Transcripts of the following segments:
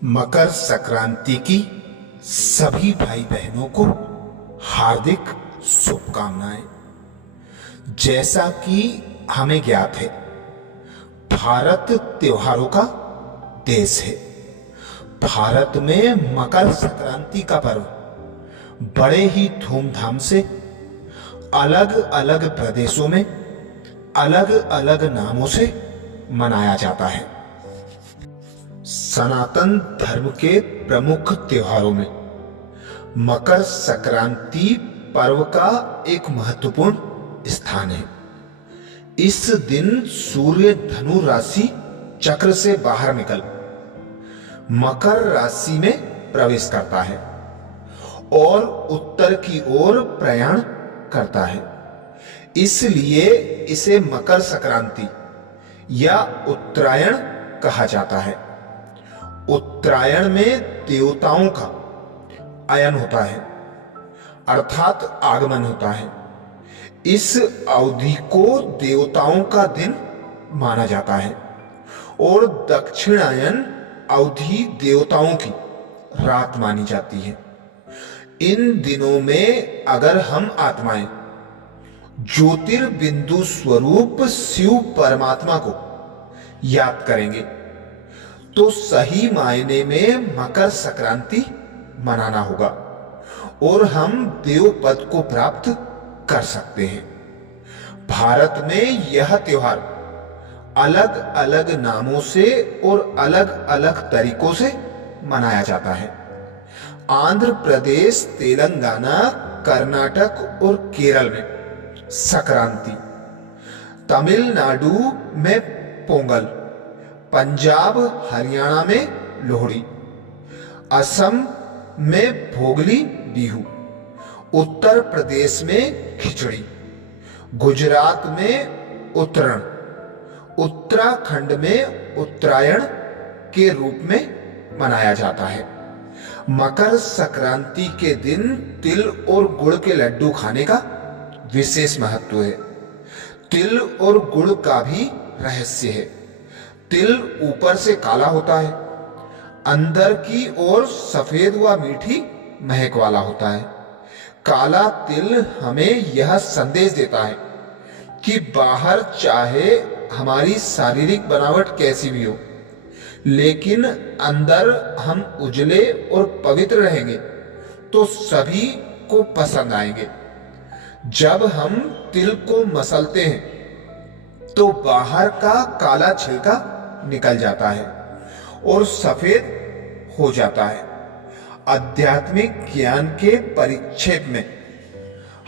मकर संक्रांति की सभी भाई बहनों को हार्दिक शुभकामनाएं। जैसा कि हमें ज्ञात है, भारत त्योहारों का देश है। भारत में मकर संक्रांति का पर्व बड़े ही धूमधाम से अलग अलग प्रदेशों में अलग अलग नामों से मनाया जाता है। सनातन धर्म के प्रमुख त्योहारों में मकर संक्रांति पर्व का एक महत्वपूर्ण स्थान है। इस दिन सूर्य धनु राशि चक्र से बाहर निकल मकर राशि में प्रवेश करता है और उत्तर की ओर प्रयाण करता है। इसलिए इसे मकर संक्रांति या उत्तरायण कहा जाता है। उत्तरायण में देवताओं का आयन होता है, अर्थात आगमन होता है। इस अवधि को देवताओं का दिन माना जाता है और दक्षिणायन अवधि देवताओं की रात मानी जाती है। इन दिनों में अगर हम आत्माएं ज्योतिर्बिंदु स्वरूप शिव परमात्मा को याद करेंगे तो सही मायने में मकर संक्रांति मनाना होगा और हम देव पद को प्राप्त कर सकते हैं। भारत में यह त्योहार अलग अलग नामों से और अलग अलग तरीकों से मनाया जाता है। आंध्र प्रदेश, तेलंगाना, कर्नाटक और केरल में संक्रांति, तमिलनाडु में पोंगल, पंजाब हरियाणा में लोहड़ी, असम में भोगली बिहू, उत्तर प्रदेश में खिचड़ी, गुजरात में उतरण, उत्तराखंड में उत्तरायण के रूप में मनाया जाता है। मकर संक्रांति के दिन तिल और गुड़ के लड्डू खाने का विशेष महत्व है। तिल और गुड़ का भी रहस्य है। तिल ऊपर से काला होता है, अंदर की ओर सफेद व मीठी महक वाला होता है। काला तिल हमें यह संदेश देता है कि बाहर चाहे हमारी शारीरिक बनावट कैसी भी हो, लेकिन अंदर हम उजले और पवित्र रहेंगे तो सभी को पसंद आएंगे। जब हम तिल को मसलते हैं तो बाहर का काला छिलका निकल जाता है और सफेद हो जाता है। आध्यात्मिक ज्ञान के परिक्षेप में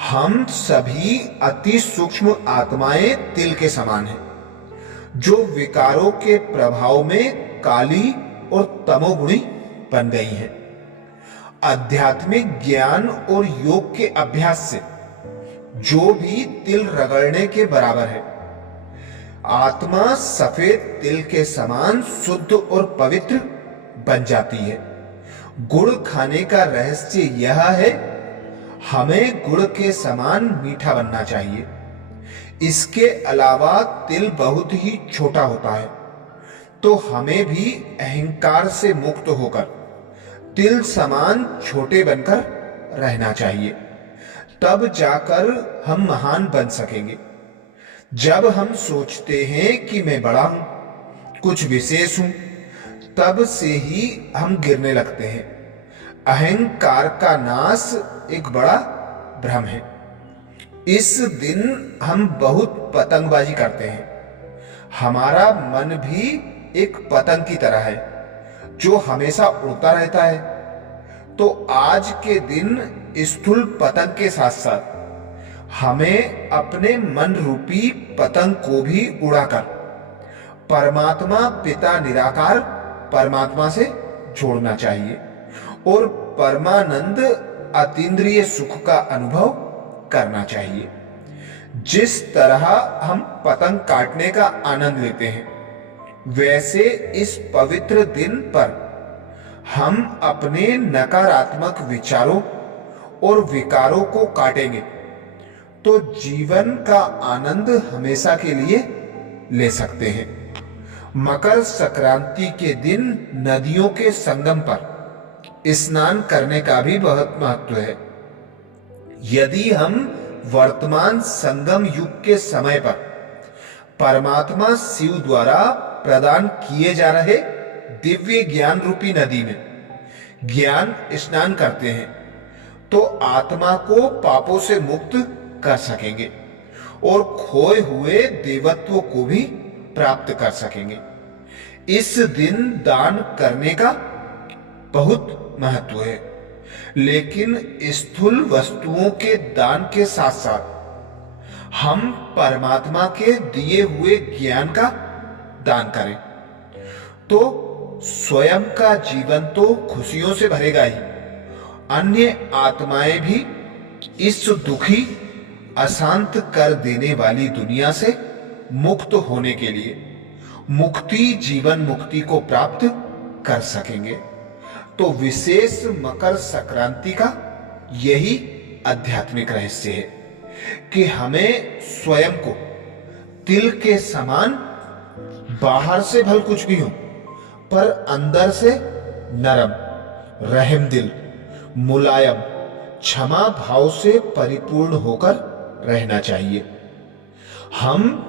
हम सभी अति सूक्ष्म आत्माएं तिल के समान हैं, जो विकारों के प्रभाव में काली और तमोगुणी बन गई हैं। आध्यात्मिक ज्ञान और योग के अभ्यास से जो भी तिल रगड़ने के बराबर है, आत्मा सफेद तिल के समान शुद्ध और पवित्र बन जाती है। गुड़ खाने का रहस्य यह है, हमें गुड़ के समान मीठा बनना चाहिए। इसके अलावा तिल बहुत ही छोटा होता है, तो हमें भी अहंकार से मुक्त होकर तिल समान छोटे बनकर रहना चाहिए। तब जाकर हम महान बन सकेंगे। जब हम सोचते हैं कि मैं बड़ा हूं, कुछ विशेष हूं, तब से ही हम गिरने लगते हैं। अहंकार का नाश एक बड़ा भ्रम है। इस दिन हम बहुत पतंगबाजी करते हैं। हमारा मन भी एक पतंग की तरह है जो हमेशा उड़ता रहता है। तो आज के दिन स्थूल पतंग के साथ साथ हमें अपने मन रूपी पतंग को भी उड़ाकर परमात्मा पिता निराकार परमात्मा से जोड़ना चाहिए और परमानंद अतीन्द्रिय सुख का अनुभव करना चाहिए। जिस तरह हम पतंग काटने का आनंद लेते हैं, वैसे इस पवित्र दिन पर हम अपने नकारात्मक विचारों और विकारों को काटेंगे तो जीवन का आनंद हमेशा के लिए ले सकते हैं। मकर संक्रांति के दिन नदियों के संगम पर स्नान करने का भी बहुत महत्व है। यदि हम वर्तमान संगम युग के समय पर परमात्मा शिव द्वारा प्रदान किए जा रहे दिव्य ज्ञान रूपी नदी में ज्ञान स्नान करते हैं तो आत्मा को पापों से मुक्त कर सकेंगे और खोए हुए देवत्व को भी प्राप्त कर सकेंगे। इस दिन दान करने का बहुत महत्व है, लेकिन स्थूल वस्तुओं के दान के साथ साथ हम परमात्मा के दिए हुए ज्ञान का दान करें तो स्वयं का जीवन तो खुशियों से भरेगा ही, अन्य आत्माएं भी इस दुखी अशांत कर देने वाली दुनिया से मुक्त होने के लिए मुक्ति जीवन मुक्ति को प्राप्त कर सकेंगे। तो विशेष मकर संक्रांति का यही आध्यात्मिक रहस्य है कि हमें स्वयं को तिल के समान, बाहर से भल कुछ भी हो पर अंदर से नरम, रहम दिल, मुलायम, क्षमा भाव से परिपूर्ण होकर रहना चाहिए। हम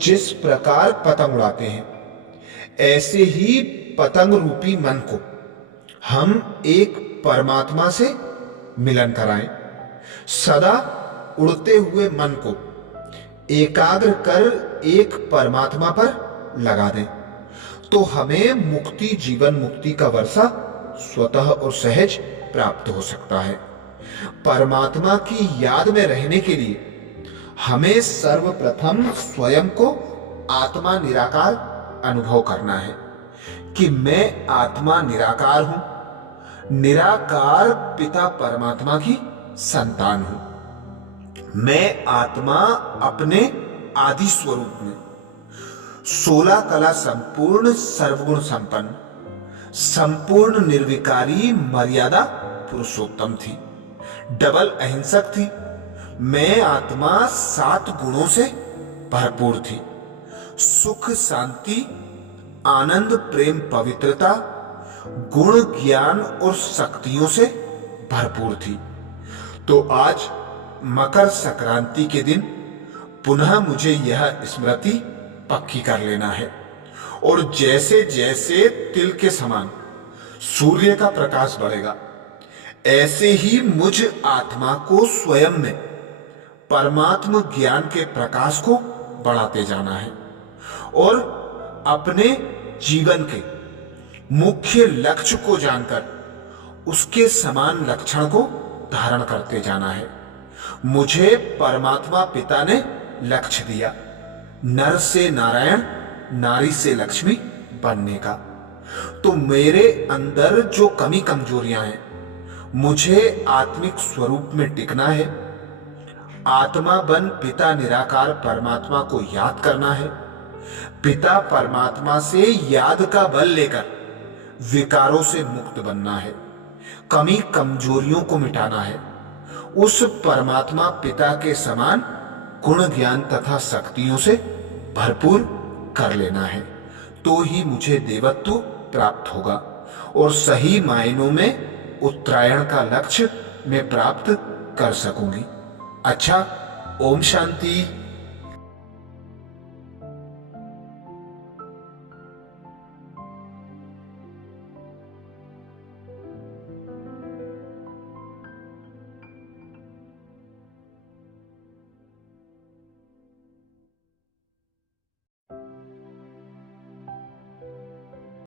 जिस प्रकार पतंग उड़ाते हैं ऐसे ही पतंग रूपी मन को हम एक परमात्मा से मिलन कराएं। सदा उड़ते हुए मन को एकाग्र कर एक परमात्मा पर लगा दें तो हमें मुक्ति जीवन मुक्ति का वर्षा स्वतः और सहज प्राप्त हो सकता है। परमात्मा की याद में रहने के लिए हमें सर्वप्रथम स्वयं को आत्मा निराकार अनुभव करना है कि मैं आत्मा निराकार हूं, निराकार पिता परमात्मा की संतान हूं। मैं आत्मा अपने आदि स्वरूप में 16 कला संपूर्ण सर्वगुण संपन्न संपूर्ण निर्विकारी मर्यादा पुरुषोत्तम थी, डबल अहिंसक थी। मैं आत्मा 7 गुणों से भरपूर थी, सुख शांति आनंद प्रेम पवित्रता गुण ज्ञान और शक्तियों से भरपूर थी। तो आज मकर संक्रांति के दिन पुनः मुझे यह स्मृति पक्की कर लेना है और जैसे जैसे तिल के समान सूर्य का प्रकाश बढ़ेगा ऐसे ही मुझ आत्मा को स्वयं में परमात्म ज्ञान के प्रकाश को बढ़ाते जाना है और अपने जीवन के मुख्य लक्ष्य को जानकर उसके समान लक्षण को धारण करते जाना है। मुझे परमात्मा पिता ने लक्ष्य दिया नर से नारायण नारी से लक्ष्मी बनने का, तो मेरे अंदर जो कमी कमजोरियां हैं मुझे आत्मिक स्वरूप में टिकना है। आत्मा बन पिता निराकार परमात्मा को याद करना है। पिता परमात्मा से याद का बल लेकर विकारों से मुक्त बनना है। कमी कमजोरियों को मिटाना है। उस परमात्मा पिता के समान गुण ज्ञान तथा शक्तियों से भरपूर कर लेना है, तो ही मुझे देवत्व प्राप्त होगा और सही मायनों में उत्तरायण का लक्ष्य मैं प्राप्त कर सकूंगी। अच्छा, ओम शांति।